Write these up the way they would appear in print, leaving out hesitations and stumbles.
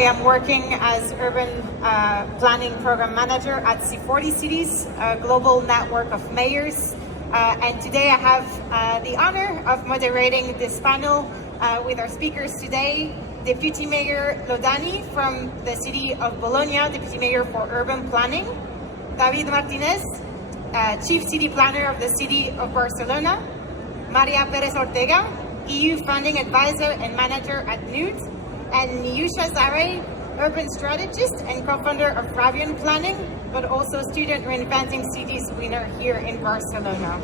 I am working as Urban Planning Program Manager at C40 Cities, a global network of mayors. And today I have the honor of moderating this panel with our speakers today, Deputy Mayor Lodani from the city of Bologna, Deputy Mayor for Urban Planning, David Martinez, Chief City Planner of the city of Barcelona, Maria Perez Ortega, EU Funding Advisor and Manager at NUD, and Niusha Zare, Urban Strategist and co-founder of Ravian Planning, but also Student Reinventing Cities winner here in Barcelona.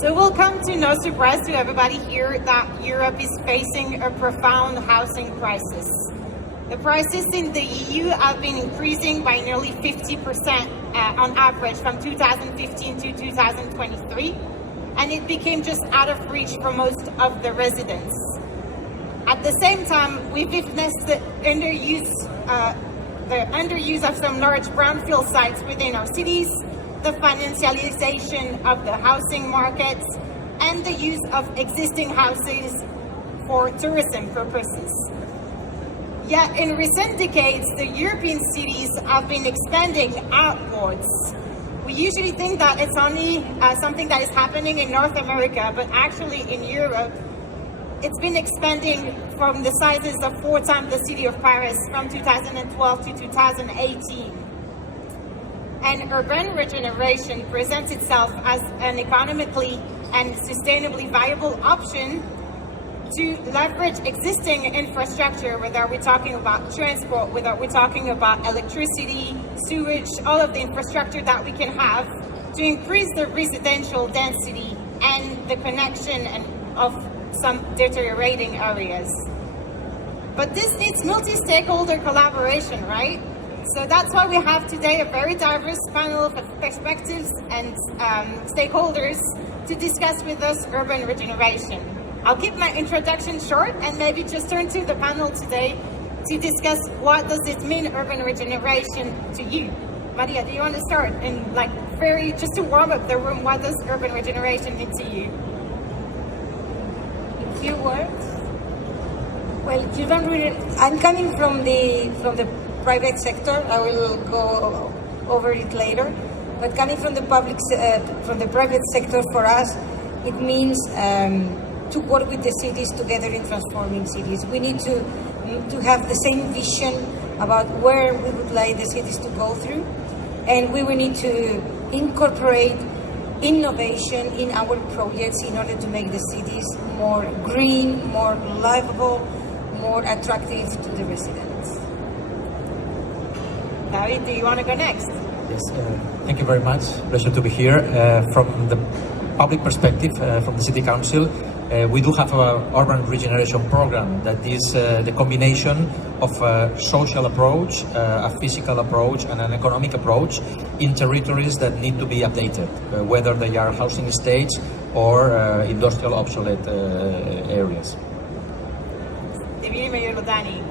So it will come to no surprise to everybody here that Europe is facing a profound housing crisis. The prices in the EU have been increasing by nearly 50% on average from 2015 to 2023, and it became just out of reach for most of the residents. At the same time, we've witnessed the underuse of some large brownfield sites within our cities, the financialization of the housing markets, and the use of existing houses for tourism purposes. Yet in recent decades, the European cities have been expanding outwards. We usually think that it's only something that is happening in North America, but actually in Europe, it's been expanding from the sizes of 4 times the city of Paris from 2012 to 2018. And urban regeneration presents itself as an economically and sustainably viable option to leverage existing infrastructure, whether we're talking about transport, whether we're talking about electricity, sewage, all of the infrastructure that we can have to increase the residential density and the connection of some deteriorating areas. But this needs multi-stakeholder collaboration, right? So that's why we have today a very diverse panel of perspectives and stakeholders to discuss with us urban regeneration. I'll keep my introduction short and maybe just turn to the panel today to discuss what does it mean urban regeneration to you. Maria, do you want to start? And just to warm up the room, what does urban regeneration mean to you? In few words? Well, I'm coming from the private sector. I will go over it later. But coming from the private sector, for us, it means to work with the cities together in transforming cities. We need to have the same vision about where we would like the cities to go through, and we will need to incorporate innovation in our projects in order to make the cities more green, more livable, more attractive to the residents. David, do you want to go next? Yes, thank you very much. Pleasure to be here. From the public perspective, from the City Council, we do have an urban regeneration program that is the combination of a social approach, a physical approach, and an economic approach in territories that need to be updated, whether they are housing estates or industrial obsolete areas. Deputy Mayor Lodani.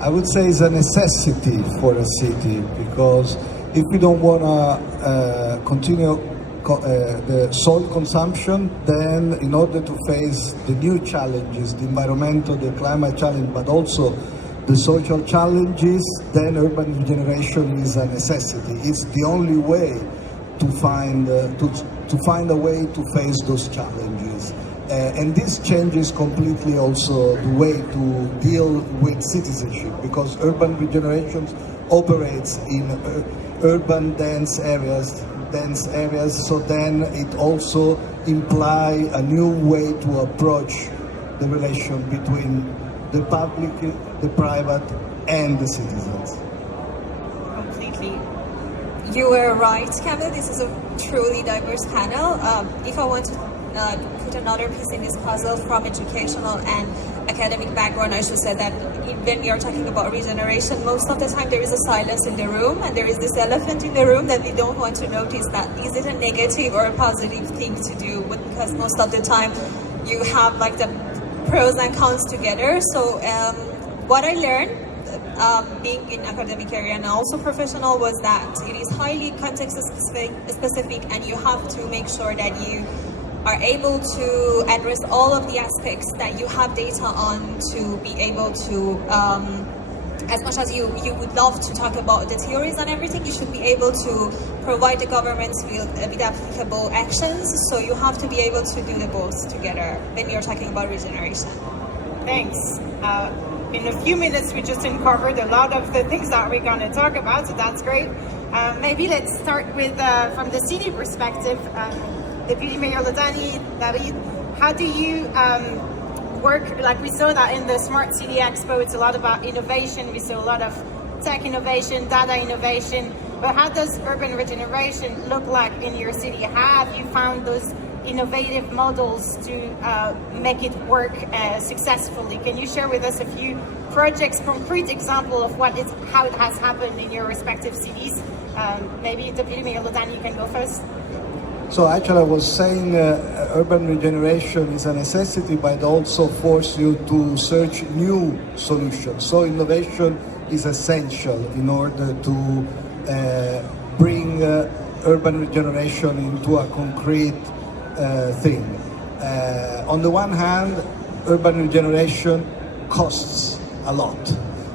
I would say it's a necessity for a city, because if we don't want to continue the soil consumption, then in order to face the new challenges, the environmental, the climate challenge, but also the social challenges, then urban regeneration is a necessity. It's the only way to find a way to face those challenges. And this changes completely also the way to deal with citizenship, because urban regeneration operates in urban dense areas, so then it also implies a new way to approach the relation between the public, the private, and the citizens. Completely. You were right, Camille. This is a truly diverse panel. If I want to put another piece in this puzzle from educational and academic background, I should say that when we are talking about regeneration, most of the time there is a silence in the room, and there is this elephant in the room that we don't want to notice. That is it a negative or a positive thing to do? Because most of the time you have the pros and cons together. So what I learned being in academic area and also professional was that it is highly context specific, and you have to make sure that you are able to address all of the aspects that you have data on to be able to, as much as you would love to talk about the theories and everything, you should be able to provide the governments with applicable actions. So you have to be able to do the both together when you're talking about regeneration. Thanks. In a few minutes, we just uncovered a lot of the things that we're going to talk about, so that's great. Maybe let's start with, from the city perspective, Deputy Mayor Ladani, David, how do you work, like we saw that in the Smart City Expo, it's a lot about innovation, we saw a lot of tech innovation, data innovation, but how does urban regeneration look like in your city? How have you found those innovative models to make it work successfully? Can you share with us a few projects, concrete example of how it has happened in your respective cities? Maybe Deputy Mayor Ladani, you can go first. So actually I was saying urban regeneration is a necessity, but also force you to search new solutions. So innovation is essential in order to bring urban regeneration into a concrete thing. On the one hand, urban regeneration costs a lot.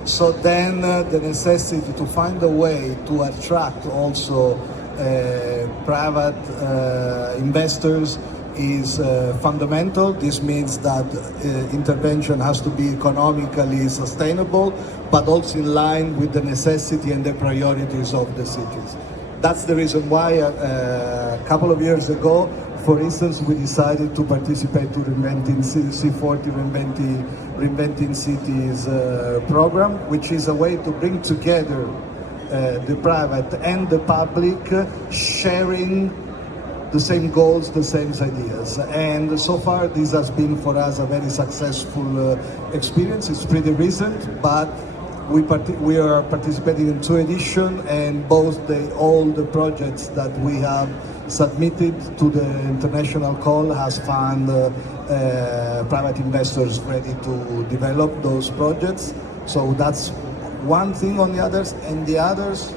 So then the necessity to find a way to attract also private investors is fundamental. This means that intervention has to be economically sustainable, but also in line with the necessity and the priorities of the cities. That's the reason why a couple of years ago, for instance, we decided to participate to Reinventing C40 Reinventing Cities program, which is a way to bring together the private and the public, sharing the same goals, the same ideas. And so far this has been for us a very successful experience. It's pretty recent, but we are participating in 2 editions, and all the projects that we have submitted to the international call has found private investors ready to develop those projects. So that's one thing. On the others, and the others,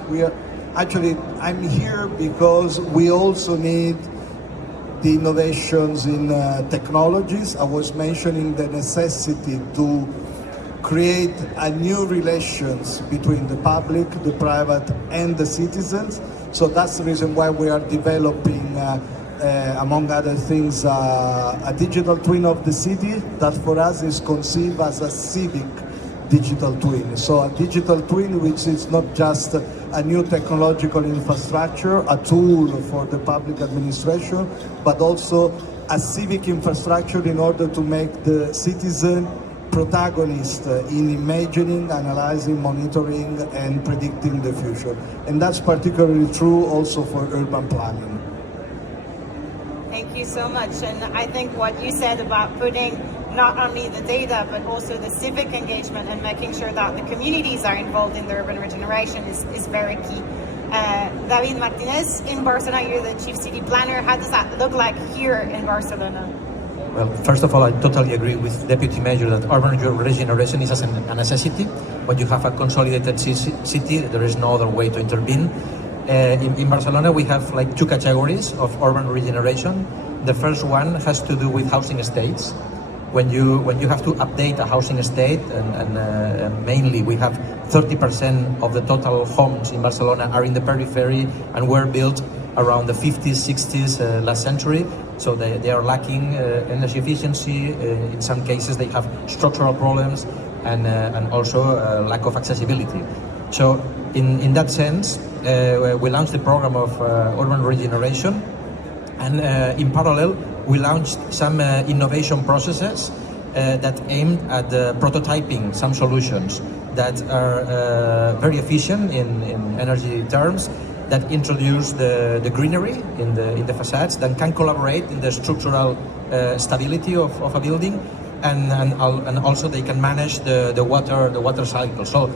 I'm here because we also need the innovations in technologies. I was mentioning the necessity to create a new relations between the public, the private, and the citizens. So that's the reason why we are developing, among other things, a digital twin of the city that for us is conceived as a civic digital twin. So a digital twin which is not just a new technological infrastructure, a tool for the public administration, but also a civic infrastructure in order to make the citizen protagonist in imagining, analyzing, monitoring, and predicting the future. And that's particularly true also for urban planning. Thank you so much. And I think what you said about putting not only the data, but also the civic engagement and making sure that the communities are involved in the urban regeneration is very key. David Martinez, in Barcelona, you're the chief city planner. How does that look like here in Barcelona? Well, first of all, I totally agree with Deputy Mayor that urban regeneration is a necessity. When you have a consolidated city, there is no other way to intervene. In Barcelona, we have like 2 categories of urban regeneration. The first one has to do with housing estates. When you have to update a housing estate, and mainly we have 30% of the total homes in Barcelona are in the periphery and were built around the 50s, 60s last century. So they are lacking energy efficiency. In some cases, they have structural problems and also lack of accessibility. So in that sense, we launched the program of urban regeneration, and in parallel, we launched some innovation processes that aimed at prototyping some solutions that are very efficient in energy terms, that introduce the greenery in the facades, that can collaborate in the structural stability of a building, and also they can manage the water cycle. So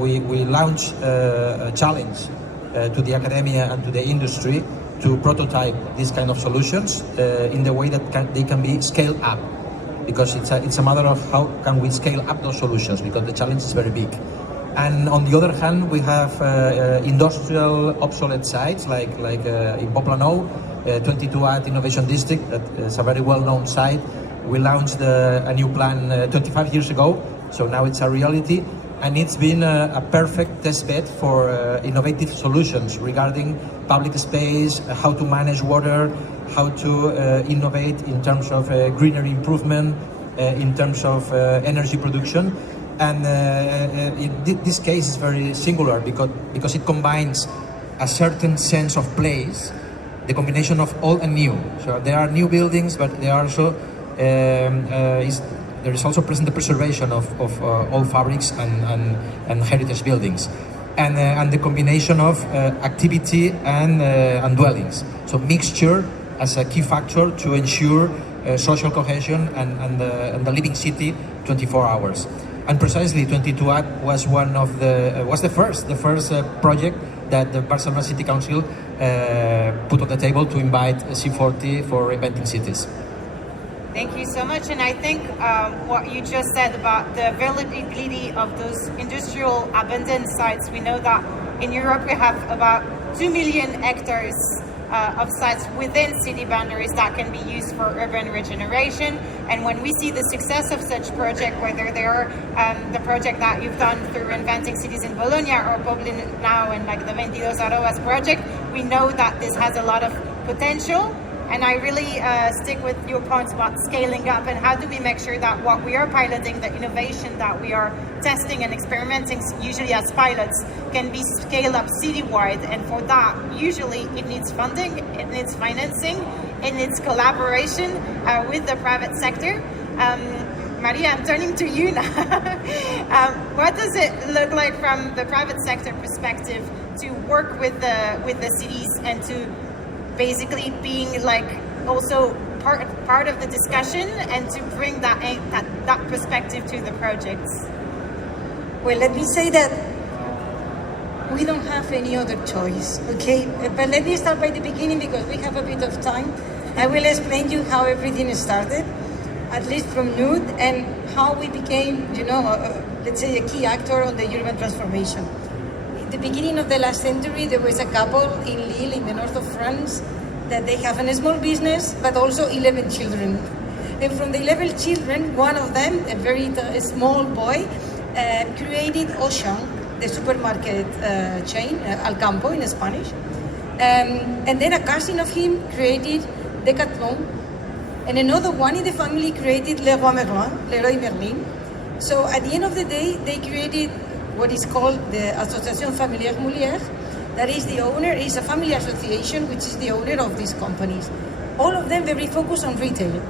we launch a challenge to the academia and to the industry to prototype these kind of solutions in the way that they can be scaled up, because it's a matter of how can we scale up those solutions, because the challenge is very big. And on the other hand, we have industrial obsolete sites like in Poblenou, 22 Innovation District. That is a very well-known site. We launched a new plan 25 years ago, so now it's a reality. And it's been a perfect test bed for innovative solutions regarding public space, how to manage water, how to innovate in terms of greenery improvement, in terms of energy production. And this case is very singular because it combines a certain sense of place, the combination of old and new. So there are new buildings, but there are also there is also present the preservation of old fabrics and heritage buildings, and the combination of activity and dwellings. So mixture as a key factor to ensure social cohesion and the living city 24 hours. And precisely 22 was one of the first project that the Barcelona City Council put on the table to invite C40 for inventing cities. Thank you so much. And I think what you just said about the availability of those industrial abandoned sites, we know that in Europe we have about 2 million hectares of sites within city boundaries that can be used for urban regeneration. And when we see the success of such project, whether they're the project that you've done through Inventing Cities in Bologna or probably now in like the 22 Aroas project, we know that this has a lot of potential. And I really stick with your points about scaling up and how do we make sure that what we are piloting, the innovation that we are testing and experimenting, usually as pilots, can be scaled up citywide. And for that, usually it needs funding, it needs financing, it needs collaboration with the private sector. Maria, I'm turning to you now. What does it look like from the private sector perspective to work with the cities and to basically being like also part of the discussion and to bring that perspective to the projects? Well, let me say that we don't have any other choice, okay? But let me start by the beginning because we have a bit of time. I will explain you how everything started, at least from nude, and how we became, let's say, a key actor on the urban transformation. At the beginning of the last century, there was a couple in Lille, in the north of France, that they have a small business, but also 11 children. And from the 11 children, one of them, a very small boy, created Auchan, the supermarket chain, Alcampo in Spanish. And then a cousin of him created Decathlon, and another one in the family created Leroy Merlin. So at the end of the day, they created what is called the Association Familiale Moulière. That is the owner, is a family association which is the owner of these companies. All of them very focused on retail.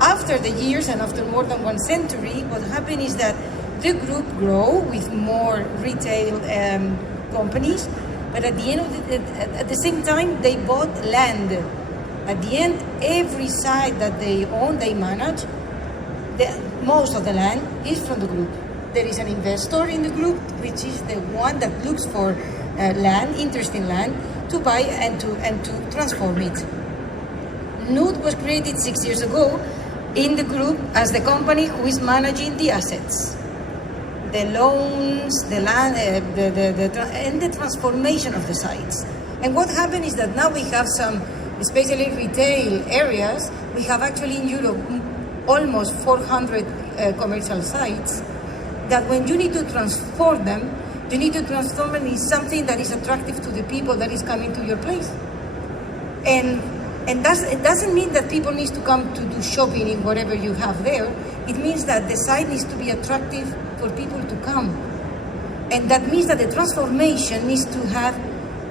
After the years and after more than 1 century, what happened is that the group grew with more retail companies, but at the end of at the same time they bought land. At the end, every site that they own, they manage. Most of the land is from the group. There is an investor in the group, which is the one that looks for land, interesting land, to buy and to transform it. Nude was created 6 years ago in the group as the company who is managing the assets, the loans, the land, and the transformation of the sites. And what happened is that now we have some, especially retail areas, we have actually in Europe almost 400 commercial sites, that when you need to transform them, you need to transform them in something that is attractive to the people that is coming to your place. And it doesn't mean that people need to come to do shopping in whatever you have there. It means that the site needs to be attractive for people to come. And that means that the transformation needs to have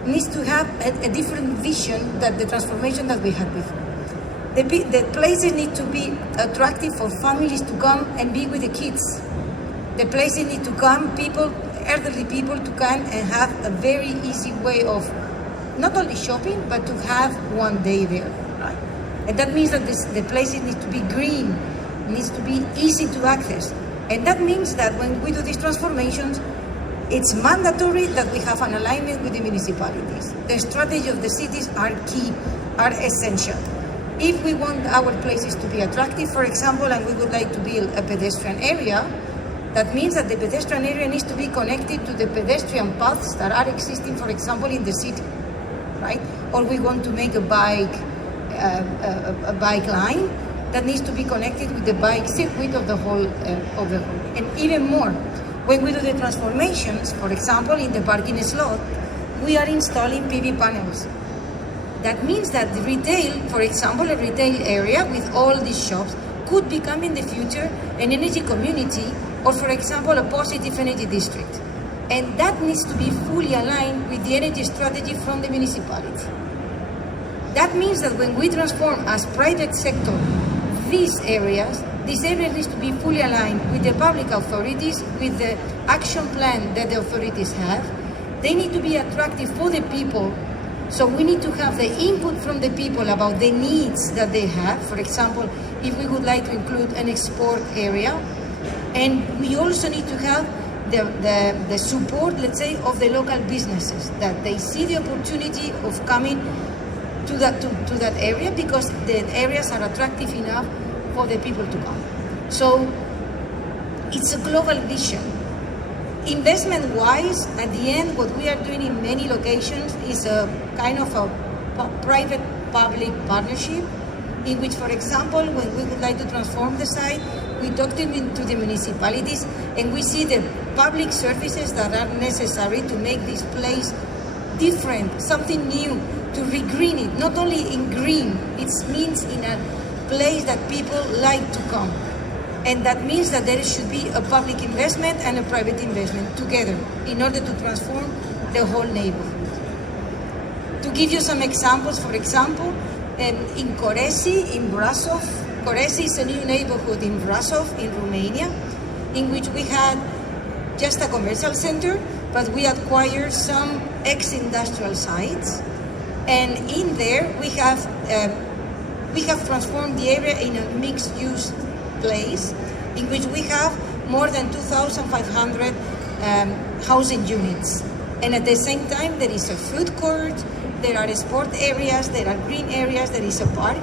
a different vision than the transformation that we had before. The places need to be attractive for families to come and be with the kids. The places need to come, elderly people to come and have a very easy way of not only shopping, but to have one day there. Right? And that means that the places need to be green, needs to be easy to access. And that means that when we do these transformations, it's mandatory that we have an alignment with the municipalities. The strategy of the cities are key, are essential. If we want our places to be attractive, for example, and we would like to build a pedestrian area, that means that the pedestrian area needs to be connected to the pedestrian paths that are existing, for example, in the city. right? Or we want to make a bike line that needs to be connected with the bike circuit of the whole, and even more. When we do the transformations, for example, in the parking slot, we are installing PV panels. That means that the retail, for example, a retail area with all these shops could become in the future an energy community, or for example, a positive energy district. And that needs to be fully aligned with the energy strategy from the municipality. That means that when we transform as private sector these areas needs to be fully aligned with the public authorities, with the action plan that the authorities have. They need to be attractive for the people. So we need to have the input from the people about the needs that they have. For example, if we would like to include an export area, and we also need to have the support, let's say, of the local businesses, that they see the opportunity of coming to that area because the areas are attractive enough for the people to come. So it's a global vision. Investment-wise, at the end, what we are doing in many locations is a kind of a private-public partnership in which, for example, when we would like to transform the site, we talk to the municipalities and we see the public services that are necessary to make this place different, something new, to regreen it, not only in green, it means in a place that people like to come. And that means that there should be a public investment and a private investment together in order to transform the whole neighborhood. To give you some examples, for example, in Coresi, in Brasov, Coresi is a new neighborhood in Brasov, in Romania, in which we had just a commercial center, but we acquired some ex-industrial sites. And in there, we have transformed the area in a mixed-use place in which we have more than 2,500 housing units. And at the same time, there is a food court, there are sport areas, there are green areas, there is a park,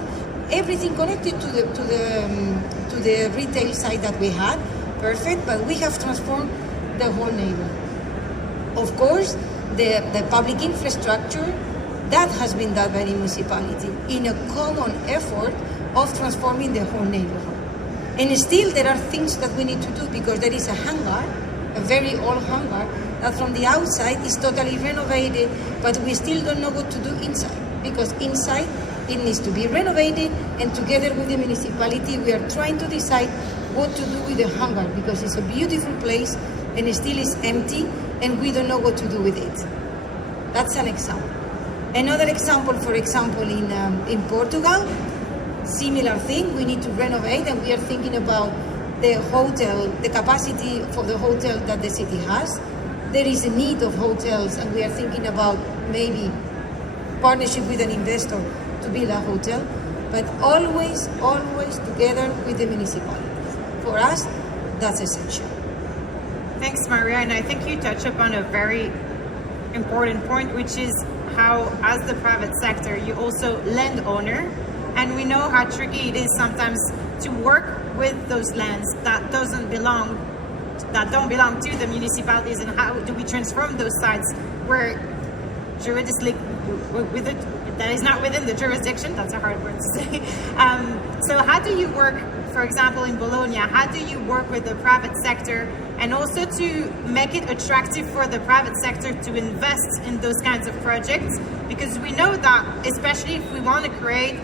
everything connected to the retail site that we had. Perfect, but we have transformed the whole neighborhood. Of course, the public infrastructure, that has been done by the municipality in a common effort of transforming the whole neighborhood. And still there are things that we need to do because there is a hangar, a very old hangar, that from the outside is totally renovated, but we still don't know what to do inside. Because inside it needs to be renovated, and together with the municipality we are trying to decide what to do with the hangar because it's a beautiful place and it still is empty and we don't know what to do with it. That's an example. Another example, for example, in Portugal, similar thing, we need to renovate and we are thinking about the hotel, the capacity for the hotel that the city has. There is a need of hotels and we are thinking about maybe partnership with an investor to build a hotel, but always together with the municipality. For us, that's essential. Thanks, Maria, and I think you touch upon a very important point, which is how, as the private sector, you also landowner, and we know how tricky it is sometimes to work with those lands that don't belong to the municipalities, and how do we transform those sites where juridically that is not within the jurisdiction. That's a hard word to say. So how do you work, for example, in Bologna, how do you work with the private sector and also to make it attractive for the private sector to invest in those kinds of projects? Because we know that, especially if we want to create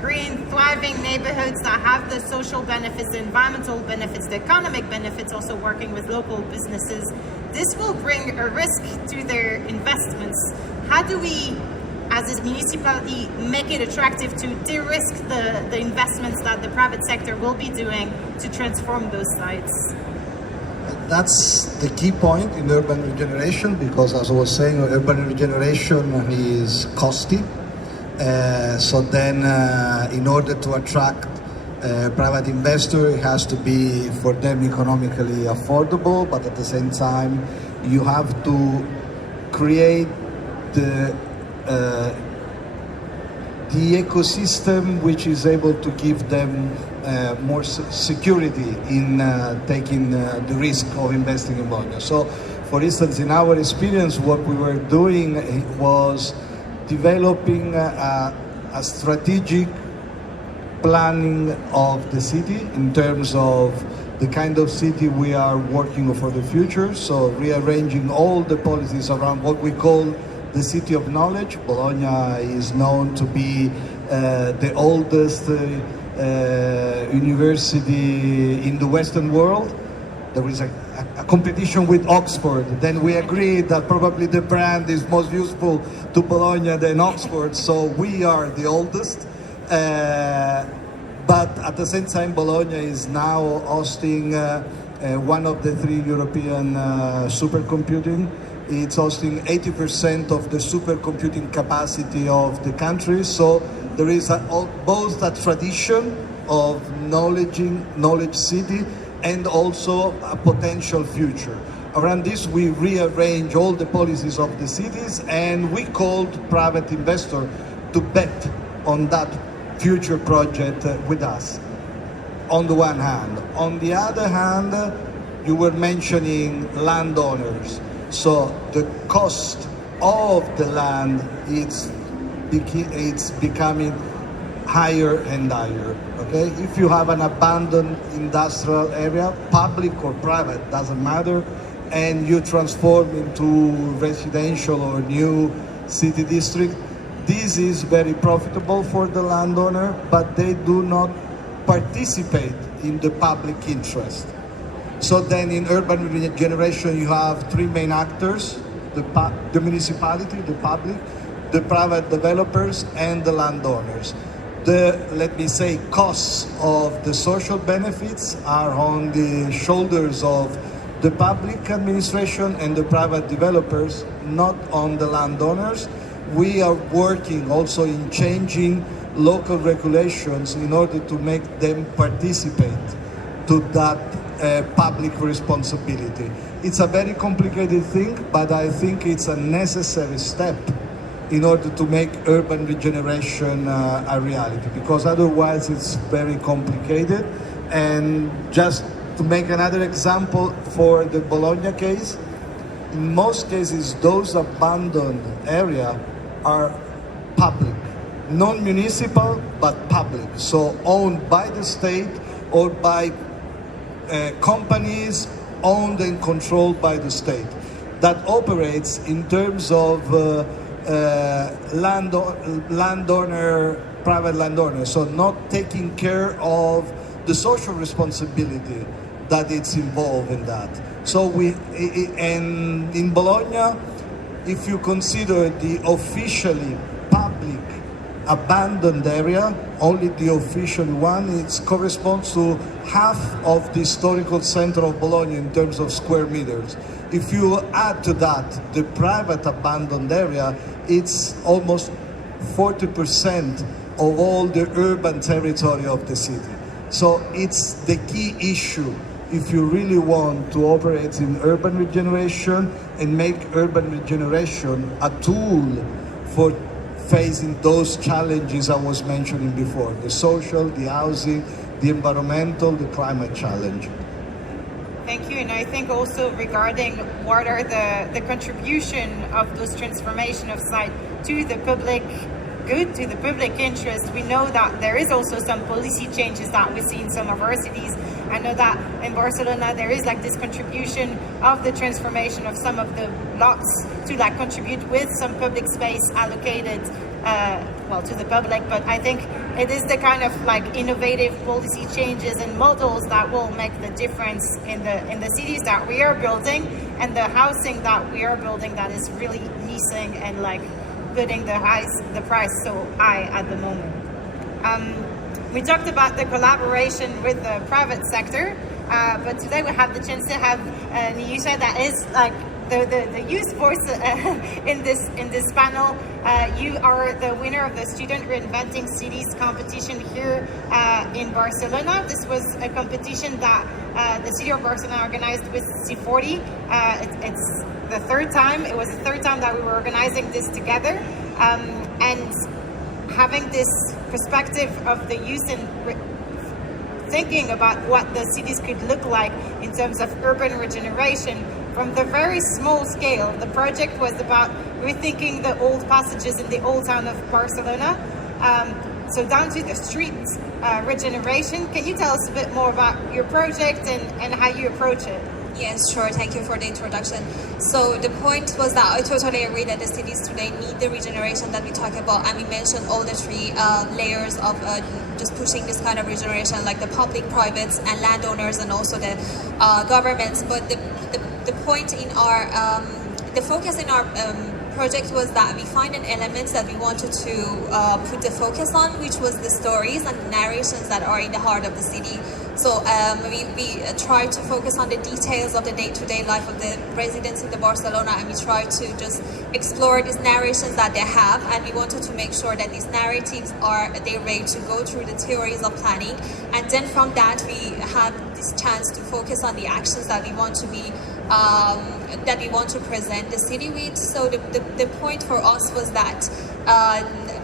green, thriving neighborhoods that have the social benefits, the environmental benefits, the economic benefits, also working with local businesses, this will bring a risk to their investments. How do we, as a municipality, make it attractive to de-risk the investments that the private sector will be doing to transform those sites? That's the key point in urban regeneration, because as I was saying, urban regeneration is costly. So then in order to attract private investor, it has to be for them economically affordable, but at the same time you have to create the ecosystem which is able to give them more security in taking the risk of investing in Bologna. So for instance, in our experience, what we were doing was developing a strategic planning of the city in terms of the kind of city we are working for the future. So rearranging all the policies around what we call the city of knowledge. Bologna is known to be the oldest university in the Western world. There is a competition with Oxford. Then we agreed that probably the brand is most useful to Bologna than Oxford, so we are the oldest. But at the same time, Bologna is now hosting one of the 3 European supercomputing. It's hosting 80% of the supercomputing capacity of the country. So there is both a tradition of knowledge city and also a potential future. Around this, we rearrange all the policies of the cities, and we called private investor to bet on that future project with us, on the one hand. On the other hand, you were mentioning landowners. So the cost of the land, it's becoming higher and higher. Okay, if you have an abandoned industrial area, public or private, doesn't matter, and you transform into residential or new city district, this is very profitable for the landowner, but they do not participate in the public interest. So then in urban regeneration, you have 3 main actors: the municipality, the public, the private developers, and the landowners. The, let me say, costs of the social benefits are on the shoulders of the public administration and the private developers, not on the landowners. We are working also in changing local regulations in order to make them participate to that public responsibility. It's a very complicated thing, but I think it's a necessary step in order to make urban regeneration a reality, because otherwise it's very complicated. And just to make another example for the Bologna case, in most cases those abandoned areas are public, non-municipal but public, so owned by the state or by companies owned and controlled by the state, that operates in terms of private landowner, so not taking care of the social responsibility that it's involved in that. So and in Bologna, if you consider the officially public abandoned area, only the official one, it corresponds to half of the historical center of Bologna in terms of square meters. If you add to that the private abandoned area, it's almost 40% of all the urban territory of the city. So it's the key issue if you really want to operate in urban regeneration and make urban regeneration a tool for facing those challenges I was mentioning before: the social, the housing, the environmental, the climate challenge. Thank you. And I think also regarding what are the contribution of those transformation of site to the public good, to the public interest, we know that there is also some policy changes that we see in some of our cities. I know that in Barcelona there is like this contribution of the transformation of some of the lots to like contribute with some public space allocated to the public. But I think it is the kind of like innovative policy changes and models that will make the difference in the cities that we are building and the housing that we are building that is really missing and like putting the price so high at the moment. We talked about the collaboration with the private sector, but today we have the chance to have Niusha, that is like the youth voice in this panel. You are the winner of the Student Reinventing Cities competition here in Barcelona. This was a competition that the city of Barcelona organized with C40. It's the third time. It was the third time that we were organizing this together, and having this perspective of the youth and thinking about what the cities could look like in terms of urban regeneration from the very small scale. The project was about rethinking the old passages in the old town of Barcelona. So down to the street regeneration. Can you tell us a bit more about your project and how you approach it? Yes, sure. Thank you for the introduction. So the point was that I totally agree that the cities today need the regeneration that we talk about, and we mentioned all the three layers of just pushing this kind of regeneration, like the public, privates, and landowners, and also the governments. But the point in our the focus in our project was that we find an element that we wanted to put the focus on, which was the stories and the narrations that are in the heart of the city. So we try to focus on the details of the day-to-day life of the residents in the Barcelona, and we try to just explore these narrations that they have, and we wanted to make sure that these narratives are they're ready to go through the theories of planning, and then from that we had this chance to focus on the actions that we want to be that we want to present the city with. So the point for us was that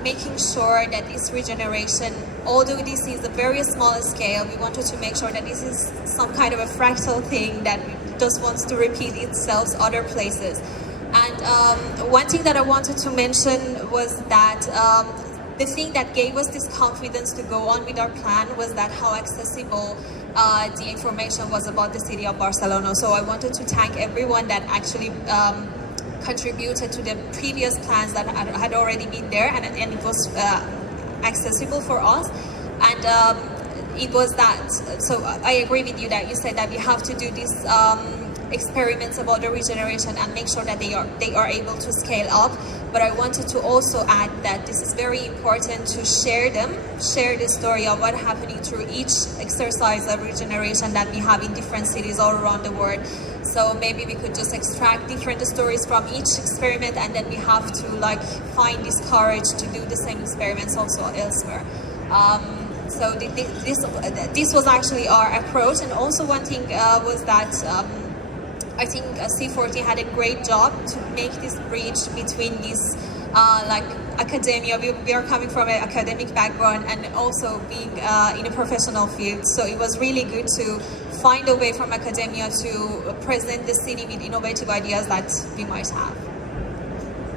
making sure that this regeneration, although this is a very small scale, we wanted to make sure that this is some kind of a fractal thing that just wants to repeat itself other places. And one thing that I wanted to mention was that the thing that gave us this confidence to go on with our plan was that how accessible the information was about the city of Barcelona. So I wanted to thank everyone that actually contributed to the previous plans that had already been there, and it was accessible for us. And it was that, so I agree with you that you said that we have to do these experiments about the regeneration and make sure that they are able to scale up. But I wanted to also add that this is very important to share the story of what happening through each exercise of regeneration that we have in different cities all around the world. So maybe we could just extract different stories from each experiment, and then we have to find this courage to do the same experiments also elsewhere. So this was actually our approach. And also one thing was that I think C40 had a great job to make this bridge between this academia. We are coming from an academic background and also being in a professional field. So it was really good to find a way from academia to present the city with innovative ideas that we might have.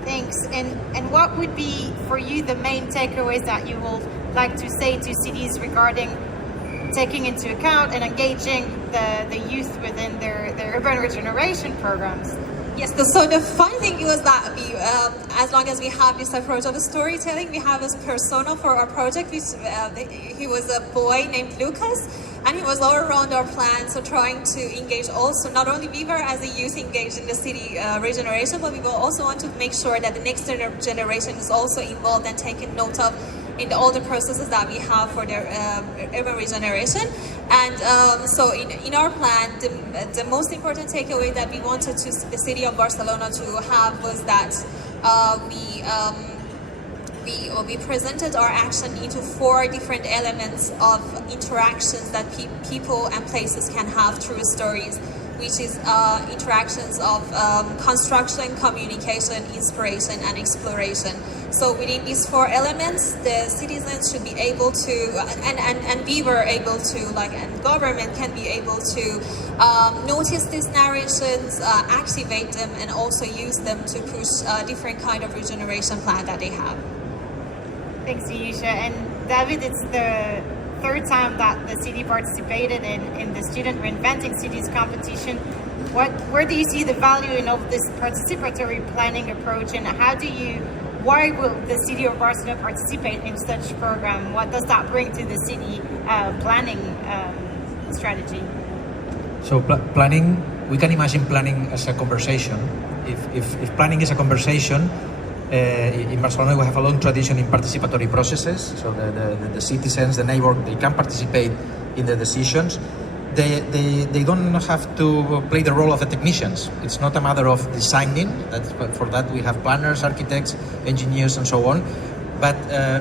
Thanks. And what would be for you the main takeaways that you will like to say to cities regarding taking into account and engaging the youth within their urban regeneration programs? Yes, so the funny thing was that we, as long as we have this approach of storytelling, we have a persona for our project, which he was a boy named Lucas, and he was all around our plan, so trying to engage also, not only we were as a youth engaged in the city regeneration, but we will also want to make sure that the next generation is also involved and taken note of in all the processes that we have for the urban regeneration. And so in our plan, the most important takeaway that we wanted the city of Barcelona to have was that we presented our action into 4 different elements of interactions that people and places can have through stories, which is interactions of construction, communication, inspiration, and exploration. So within these 4 elements, the citizens should be able to, and we were able to, and government can be able to notice these narrations, activate them, and also use them to push different kind of regeneration plan that they have. Thanks, Yusha. And David, it's the 3rd time that the city participated in the Student Reinventing Cities competition. Where do you see the value in of this participatory planning approach, and why will the city of Barcelona participate in such a program? What does that bring to the city planning strategy? So planning, we can imagine planning as a conversation. If planning is a conversation, in Barcelona we have a long tradition in participatory processes. So the citizens, the neighbor, they can participate in the decisions. They don't have to play the role of the technicians. It's not a matter of designing. For that we have planners, architects, engineers, and so on. But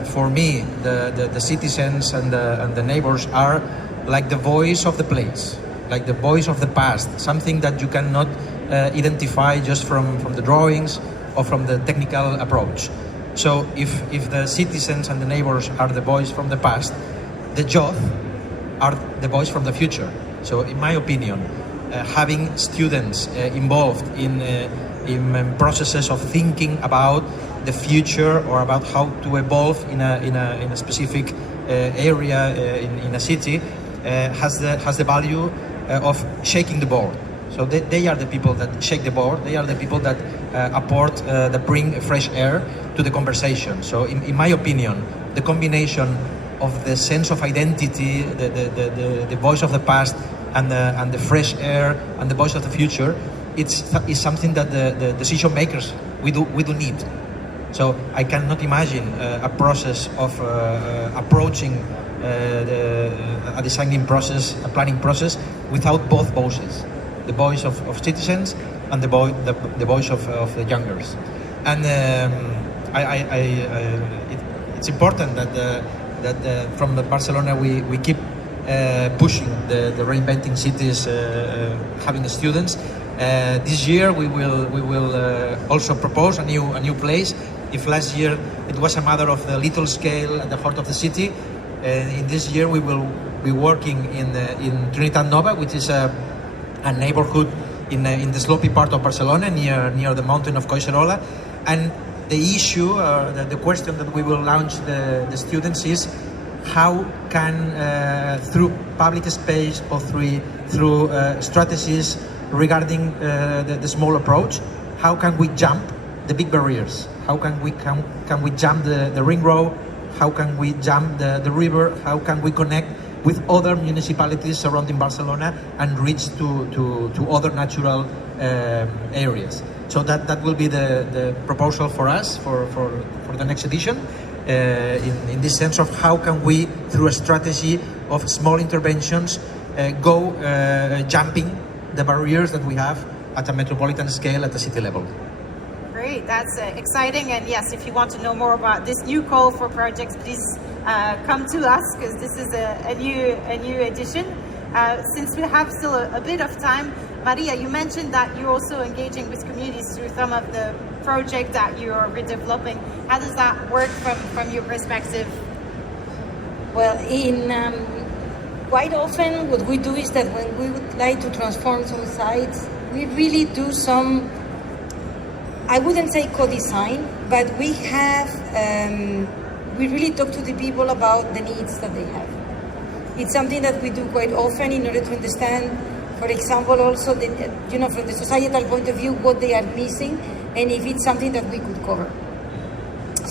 for me, the citizens and the neighbors are like the voice of the place, like the voice of the past, something that you cannot identify just from the drawings or from the technical approach. So if the citizens and the neighbors are the voice from the past, the youth are the voice from the future. So in my opinion, having students involved in processes of thinking about the future or about how to evolve in a specific area in a city has the value of shaking the board. So they are the people that shake the board. They are the people that that bring fresh air to the conversation. So in my opinion, the combination of the sense of identity, the voice of the past, and the fresh air and the voice of the future, is something that the decision makers we do need. So I cannot imagine a process of approaching a designing process, a planning process, without both voices, the voice of citizens and the voice of the youngers. And it's important that from the Barcelona we keep pushing the reinventing cities, having the students. This year we will also propose a new place. If last year it was a matter of the little scale at the heart of the city, in this year we will be working in Trinitat Nova, which is a neighborhood in the slopey part of Barcelona, near the mountain of Collserola. And the issue, the question that we will launch the students is, how can through public space or through strategies regarding the small approach, how can we jump the big barriers? How can we jump the ring road? How can we jump the river? How can we connect with other municipalities surrounding Barcelona and reach to other natural areas? So that will be the proposal for us for the next edition, in this sense of how can we, through a strategy of small interventions, go jumping the barriers that we have at a metropolitan scale, at the city level. Great, that's exciting. And yes, if you want to know more about this new call for projects, please come to us, because this is a new edition. Since we have still a bit of time, Maria, you mentioned that you're also engaging with communities through some of the projects that you're redeveloping. How does that work from your perspective? Well, quite often what we do is that when we would like to transform some sites, we really do some, I wouldn't say co-design, but we really talk to the people about the needs that they have. It's something that we do quite often in order to understand, for example, also from the societal point of view, what they are missing, and if it's something that we could cover.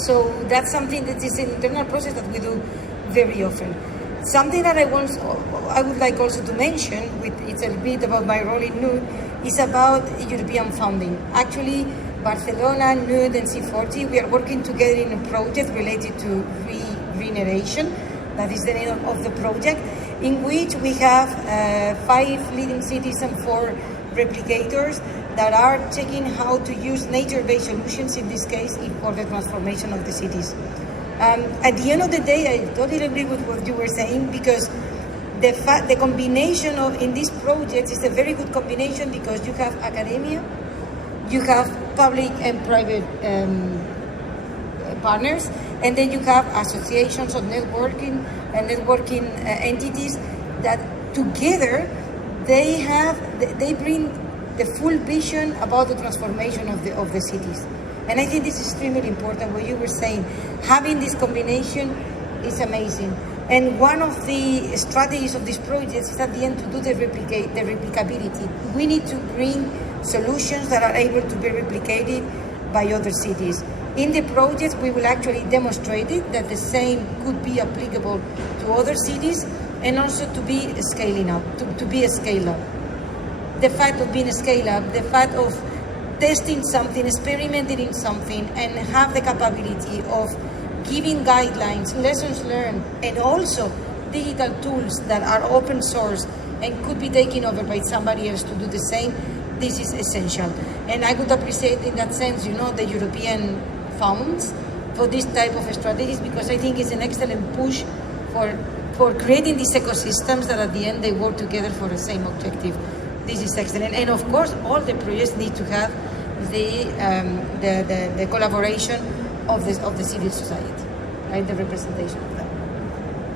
So that's something that is an internal process that we do very often. Something that I would like also to mention, it's a bit about my role in NUD, is about European funding. Actually, Barcelona, NUD, and C40, we are working together in a project related to Regeneration. That is the name of the project, in which we have 5 leading cities and 4 replicators that are checking how to use nature-based solutions, in this case, for the transformation of the cities. At the end of the day, I totally agree with what you were saying, because the combination in these projects is a very good combination, because you have academia, you have public and private partners, and then you have associations of networking entities that together they bring the full vision about the transformation of the cities. And I think this is extremely important. What you were saying, having this combination is amazing. And one of the strategies of these projects is at the end to do the replicability. We need to bring solutions that are able to be replicated by other cities. In the projects, we will actually demonstrate it, that the same could be applicable to other cities, and also to be scaling up, to be a scale-up. The fact of being a scale-up, the fact of testing something, experimenting in something, and have the capability of giving guidelines, lessons learned, and also digital tools that are open source and could be taken over by somebody else to do the same, this is essential. And I would appreciate in that sense, the European funds for this type of strategies, because I think it's an excellent push for creating these ecosystems that at the end they work together for the same objective. This is excellent. And of course, all the projects need to have the collaboration of the civil society, right? The representation of them.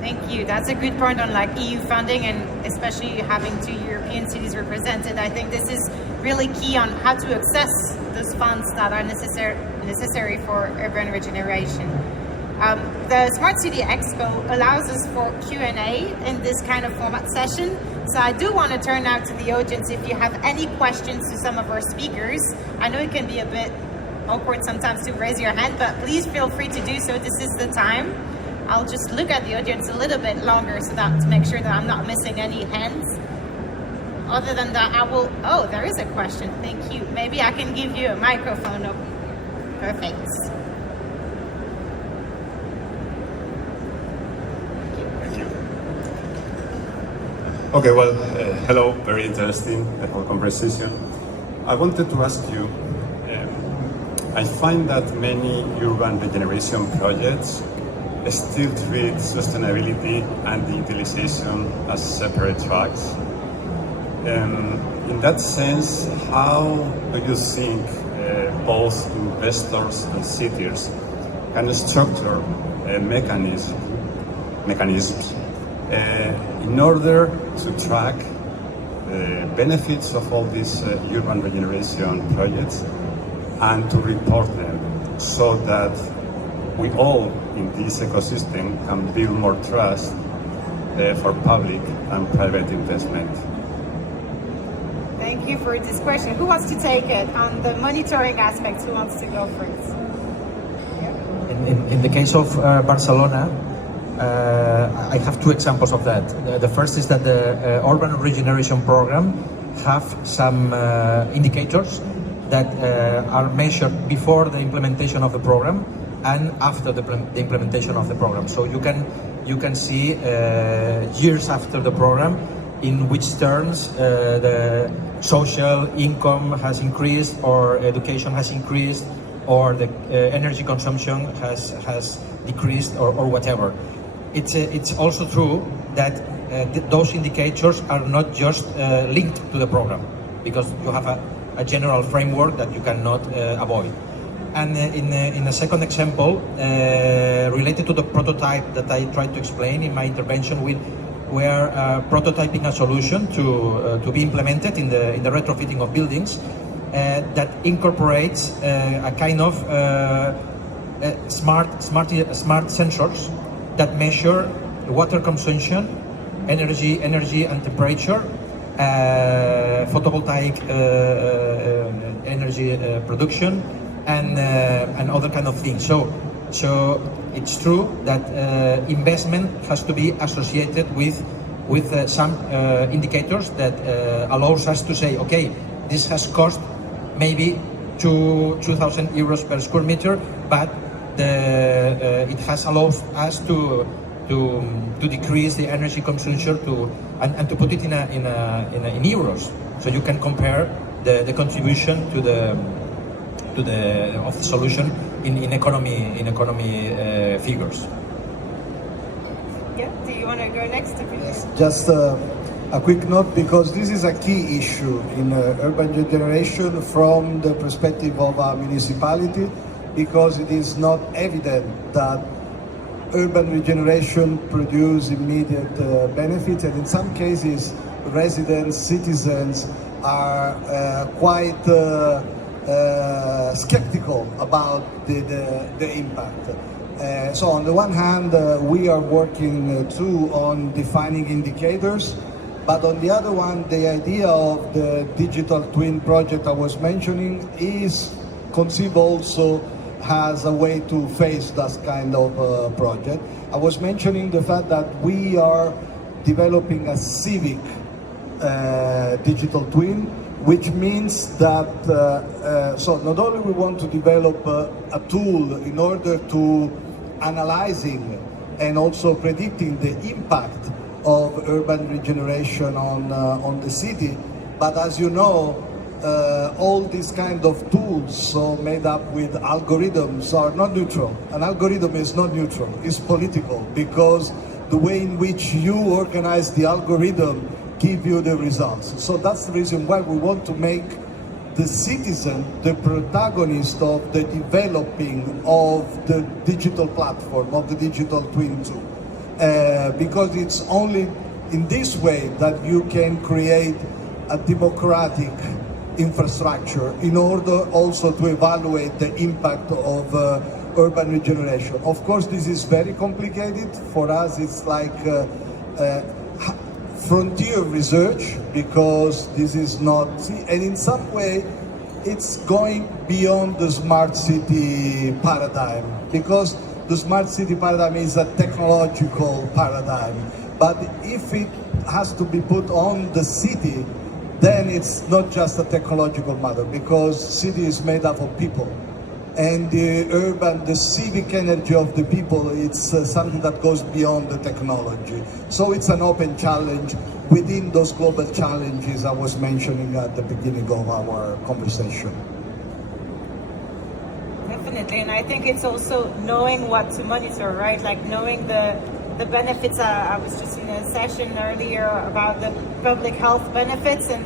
Thank you. That's a good point on like EU funding, and especially having 2 European cities represented. I think this is really key on how to access those funds that are necessary for urban regeneration. The Smart City Expo allows us for Q&A in this kind of format session. So I do want to turn now to the audience if you have any questions to some of our speakers. I know it can be a bit awkward sometimes to raise your hand, but please feel free to do so. This is the time. I'll just look at the audience a little bit longer so that to make sure that I'm not missing any hands. Other than that, I will, oh, there is a question. Thank you. Maybe I can give you a microphone. Oh, perfect. Thank you. Okay, well, hello, very interesting, the whole conversation. I wanted to ask you, I find that many urban regeneration projects still treat sustainability and digitalization as separate tracks. In that sense, how do you think both investors and cities can structure mechanisms in order to track the benefits of all these urban regeneration projects and to report them so that we all in this ecosystem can build more trust for public and private investment? Thank you for this question. Who wants to take it on the monitoring aspect? Who wants to go first? In the case of Barcelona, I have two examples of that. The first is that the urban regeneration program have some indicators that are measured before the implementation of the program and after the implementation of the program. So you can see years after the program in which terms the social income has increased, or education has increased, or the energy consumption has decreased, or whatever. It's also true that those indicators are not just linked to the program, because you have a general framework that you cannot avoid. And in a second example, related to the prototype that I tried to explain in my intervention, we're prototyping a solution to be implemented in the retrofitting of buildings that incorporates a kind of smart sensors that measure water consumption, energy and temperature, photovoltaic energy production, and other kind of things. So it's true that investment has to be associated with some indicators that allows us to say, okay, this has cost maybe 2,000 euros per square meter, but it has allowed us to decrease the energy consumption and to put it in euros, so you can compare the contribution of the solution in economy figures. Yeah. Do you want to go next? Just a quick note, because this is a key issue in urban regeneration from the perspective of a municipality, because it is not evident that urban regeneration produces immediate benefits, and in some cases residents, citizens are quite skeptical about the impact. So on the one hand, we are working too on defining indicators, but on the other one, the idea of the digital twin project I was mentioning is conceived also as a way to face that kind of project. I was mentioning the fact that we are developing a civic digital twin, which means that so not only we want to develop a tool in order to analyzing and also predicting the impact of urban regeneration on the city, but as you know, all these kind of tools, so made up with algorithms, are not neutral. An algorithm is not neutral, it's political, because the way in which you organize the algorithm give you the results. So that's the reason why we want to make the citizen the protagonist of the developing of the digital platform, of the digital twin tool. because it's only in this way that you can create a democratic infrastructure in order also to evaluate the impact of urban regeneration. Of course, this is very complicated. For us, it's like frontier research, because this is not, and in some way, it's going beyond the smart city paradigm, because the smart city paradigm is a technological paradigm. But if it has to be put on the city, then it's not just a technological matter, because city is made up of people. And the civic energy of the people, it's something that goes beyond the technology. So it's an open challenge within those global challenges I was mentioning at the beginning of our conversation. Definitely, and I think it's also knowing what to monitor, right? Like knowing the benefits. I was just in a session earlier about the public health benefits, and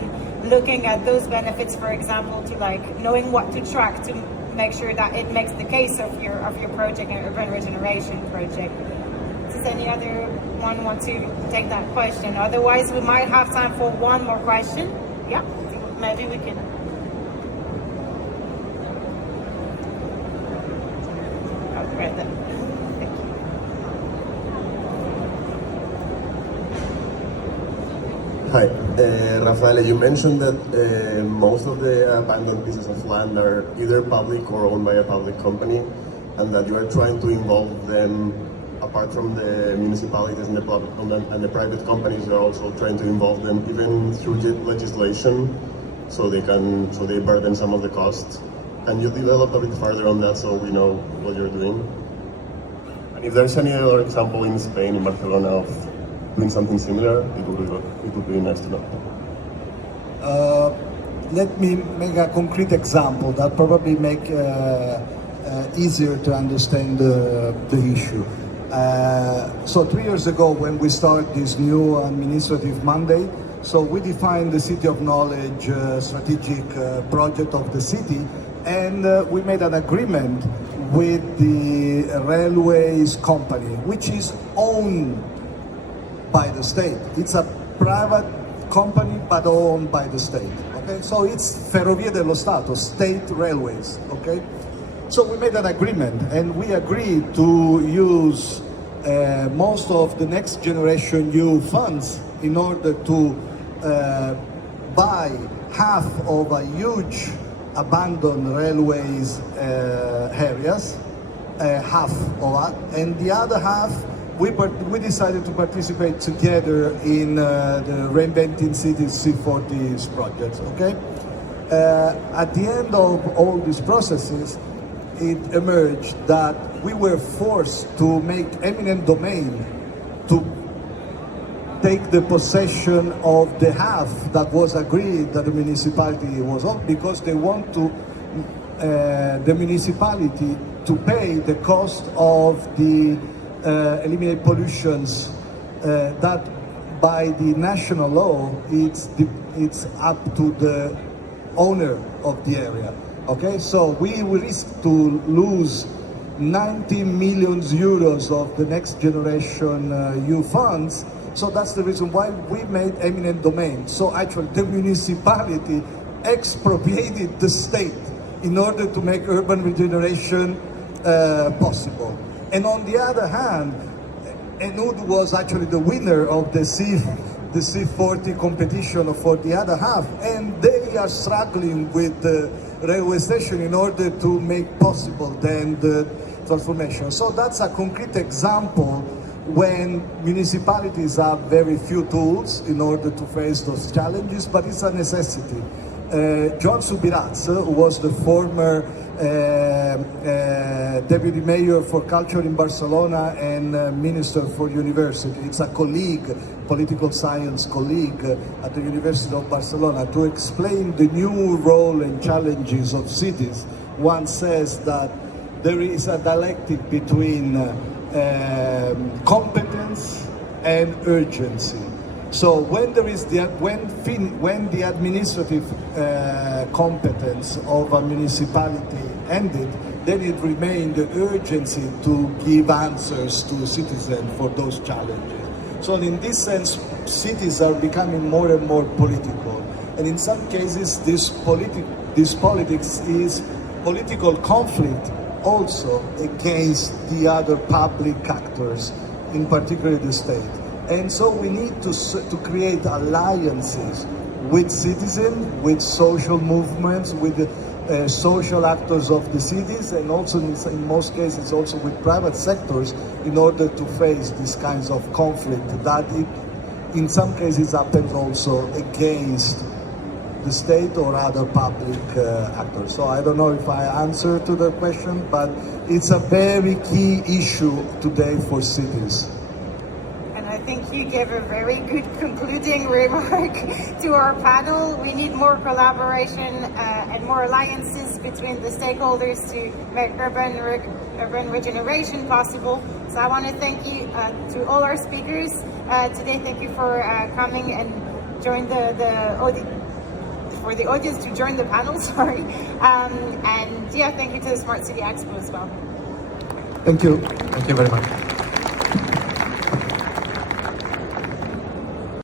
looking at those benefits, for example, to like knowing what to track to make sure that it makes the case of your project, an urban regeneration project. Does any other one want to take that question? Otherwise, we might have time for one more question. Yeah, maybe we can. I'll read that. Thank you. Hi, Rafael, you mentioned that most of the abandoned pieces of land are either public or owned by a public company, and that you are trying to involve them, apart from the municipalities and the private companies. You are also trying to involve them even through legislation, so they burden some of the costs. Can you develop a bit further on that so we know what you're doing? And if there's any other example in Spain, in Barcelona, of doing something similar, it would be nice to know. Let me make a concrete example that probably make easier to understand the issue. So 3 years ago, when we started this new administrative mandate, so we defined the City of Knowledge strategic project of the city, and we made an agreement with the railways company, which is owned by the state. It's a private company, but owned by the state. Okay, so it's Ferrovie dello Stato, state railways. Okay, so we made an agreement, and we agreed to use most of the Next Generation EU funds in order to buy half of a huge abandoned railways areas, half of that, and the other half we decided to participate together in the Reinventing Cities C40s project. Okay, at the end of all these processes, it emerged that we were forced to make eminent domain to take the possession of the half that was agreed that the municipality was on, because they want to the municipality to pay the cost of the eliminate pollutions that by the national law it's up to the owner of the area. Okay, so we risk to lose 90 million euros of the Next Generation EU funds. So that's the reason why we made eminent domain. So actually the municipality expropriated the state in order to make urban regeneration possible. And on the other hand, Enud was actually the winner of the C40 competition for the other half, and they are struggling with the railway station in order to make possible then the transformation. So that's a concrete example when municipalities have very few tools in order to face those challenges, but it's a necessity. John Subirats, who was the former Deputy Mayor for Culture in Barcelona and Minister for University. It's a colleague, political science colleague at the University of Barcelona. To explain the new role and challenges of cities, one says that there is a dialectic between competence and urgency. So when there is when the administrative competence of a municipality ended, then it remains the urgency to give answers to citizens for those challenges. So in this sense, cities are becoming more and more political. And in some cases, this politics is political conflict also against the other public actors, in particular the state. And so we need to create alliances with citizens, with social movements, with the social actors of the cities, and also in most cases also with private sectors, in order to face these kinds of conflict that in some cases happens also against the state or other public actors. So I don't know if I answered to the question, but it's a very key issue today for cities. And I think you gave a very good concluding remark to our panel. We need more collaboration and more alliances between the stakeholders to make urban regeneration possible. So I want to thank you to all our speakers today. Thank you for coming and join for the audience to join the panel, sorry. And yeah, thank you to the Smart City Expo as well. Thank you. Thank you very much.